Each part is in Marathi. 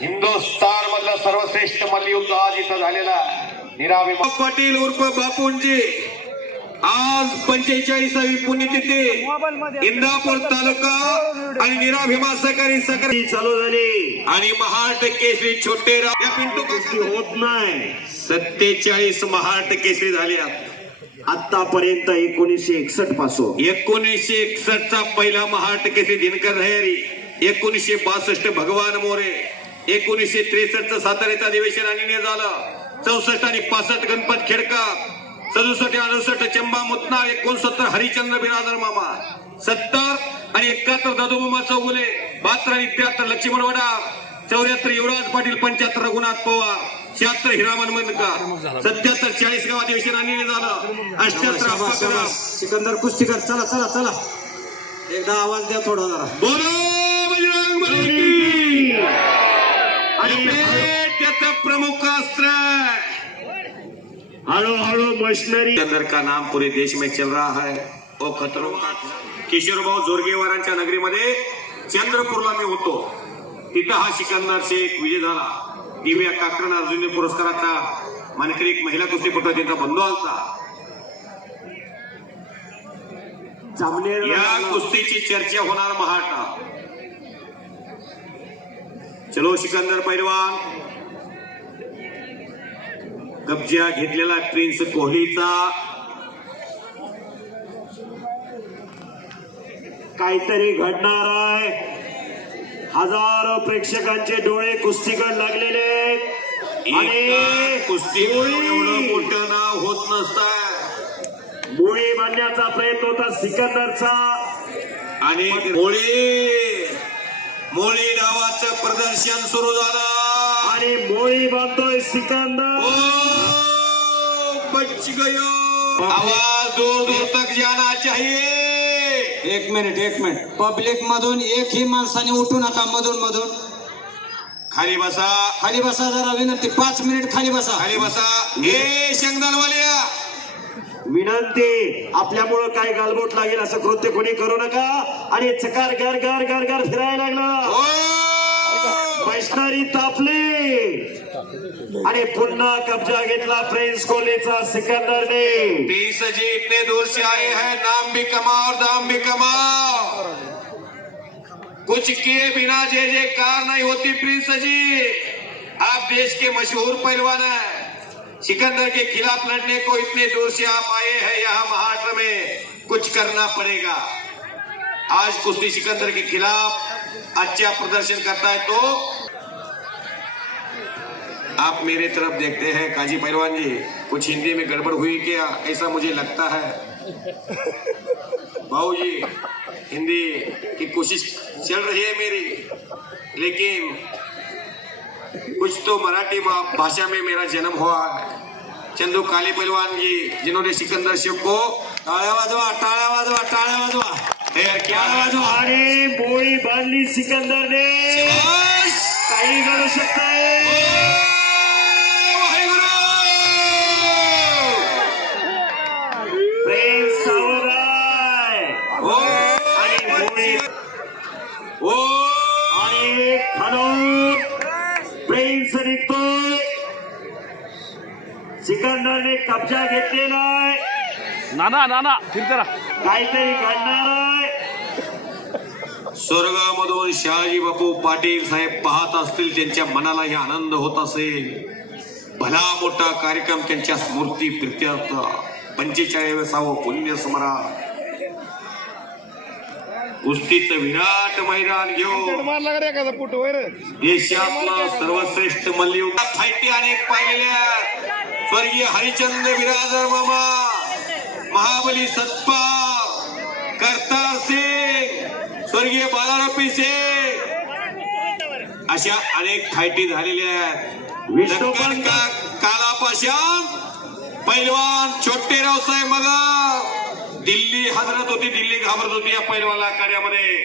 हिंदुस्थान मधलं सर्वश्रेष्ठ मल्लयुद्ध आज इथं झालेला निरावी पाटील उर्फ बापूंची आज पंचेचाळीसावी पुण्यतिथी. इंदापूर तालुका आणि निरा भीमा सहकारी सहकारी चालू झाली. आणि महाट केसरी या पिंटू काका होत नाही. सत्तेचाळीस महाट केसरी झाल्या. आतापर्यंत एकोणीसशे एकसष्टपासून. एकोणीसशे एकसष्ट चा पहिला महाट केसरी दिनकर रहेरी एकोणीसशे बासष्ट भगवान मोरे एकोणीसशे त्रेसष्ट साताऱ्याचं अधिवेशन आणि झालं चौसष्ट आणि पासष्ट गणपत खेडकर सदुसष्ट अडुसष्ट चंबा मुतनाळ एकोणसत्तर हरिचंद्र बिरादर मामा सत्तर आणि एकाहत्तर दादोमामा चौगुले बहात्तर आणि त्र्याहत्तर लक्ष्मण वडा चौऱ्याहत्तर युवराज पाटील पंच्याहत्तर रघुनाथ पवार शहात्तर हिरामन मनकर सत्याहत्तर चाळीस गाव अधिवेशन आणि झालं अठ्याहत्तर अप्पा सिकंदर कुस्तीकर चला चला चला. एकदा आवाज द्या थोडा जरा. बोलो! बजरंग बली की! आणि त्याचं प्रमुख अस्त्र. हळूहळू मशिनरी चंद्र का नाम पूरे देश में चल रहा है. ओ खतरों का किशोरभाऊ जोरगेवारांच्या नगरीमध्ये चंद्रपूरला मी होतो. तिथं हा सिकंदर शेख विजय झाला. दिव्या काकरण अर्जुनी पुरस्काराचा मानकरी एक महिला कुस्तीपटू आहे, त्यांचा बंधू आलता. जामनेर या कुस्तीची चर्चा होणार महाटा चलो सिकंदर पैलवान. कब्जा घेतलेला प्रिन्स कोहलीचा. काहीतरी घडणार आहे. हजारो प्रेक्षकांचे डोळे कुस्तीकडे लागलेले आहेत. आणि कुस्ती एवढं मोठं नाव होत नसतं मुळी बांधण्याचा प्रयत्न होता सिकंदरचा. आणि मोळी. मोळी डावाचं प्रदर्शन सुरू झालं. आणि मोळी बांधतोय सिकंदर. ओ बच गयो आवाज दूर दूर तक जाना चाहिए एक मिनिट एक मिनिट. पब्लिक मधून एकही माणसाने उठू नका मधून मधून. खाली बसा. खाली बसा जरा विनंती. पाच मिनिट खाली बसा. खाली बसा. ए शेंगदाणवाल्या. विनंती आपल्यामुळं काय गालबोट लागेल असं कृत्य कोणी करू नका. आणि चकार गर गर गर गर फिरायला लागला. ओ मशिनरी तापली. आणि पुन्हा कब्जा घेतला प्रिन्स कोहलीचा सिकंदरने. तीस जी इतने दूर से आए हैं नाम भी कमाओ और दाम भी कमाओ। कुछ किए बिना जय जयकार नहीं होती प्रिंस जी। आप देश के मशहूर पहलवान हैं। सिकंदर के खिलाफ लड़ने को इतने दूर से आप आए हैं यहाँ महाराष्ट्र में कुछ करना पड़ेगा? आज कुश्ती सिकंदर के खिलाफ अच्छा प्रदर्शन करता है तो आप मेरे तरफ़ देखते हैं, काजी पहलवान जी, कुछ हिंदी में गड़बड़ हुई क्या? ऐसा मुझे लगता है। भाऊ जी हिंदी की कोशिश चल रही है मेरी, लेकिन कुछ तो मराठी भाषा में मेरा जन्म हुआ है। चंदू काली पहलवान जी जिन्होंने सिकंदर शिव को टाळ्या वाजवा टाळ्या वाजवा टाळ्या वाजवा। ए, क्या वाजवा? आणि मोळी बांधली सिकंदरने। बस! काही घडू शकतंय निघतोय सिकंदरने कब्जा घेतलेला आहे. नाना नाना फिर जरा. काहीतरी घडणार आहे. स्वर्गामधून शहाजी बापू पाटील साहेब पाहत असतील त्यांच्या मनालाही आनंद होत असेल. भला मोठा कार्यक्रम त्यांच्या स्मृती प्रित्यर्थ. पंचेचाळीसावं पुण्य स्मरा कुस्तीचं विराट मैदान घेऊन मारला का एखादा वर देशातला सर्वश्रेष्ठ मल्लयुद्ध फायटी अनेक पाहिलेल्या. स्वर्गीय हरिचंद्र बिरादर मामा. महाबली सत्पा. करतार सिंग. स्वर्गीय बालारपी सिंग. अशा अनेक फायटी झालेल्या आहेत. विष्णुपंत- लंकन का कालापाशान पैलवान छोटे रावसाहेब मगर दिल्ली हजरत होती दिल्ली घाबरत होती या पैलवान आखाड्यामध्ये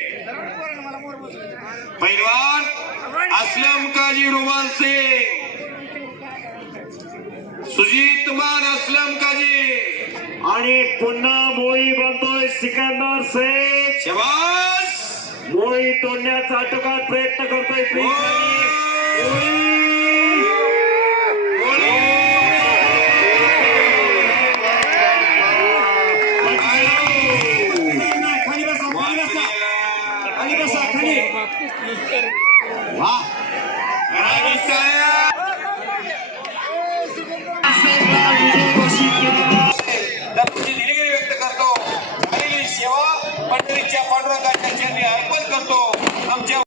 पैलवान असलम काजी रुमान सिंग. सुजीत मान असलम काजी. आणि पुन्हा मोळी बांधतोय सिकंदर शेख शबास. मोळी तोडण्याचा आटोकाट प्रयत्न करतोय! आमच्या पांडुरंगाच्या चरणी अर्पण करतो. आमच्या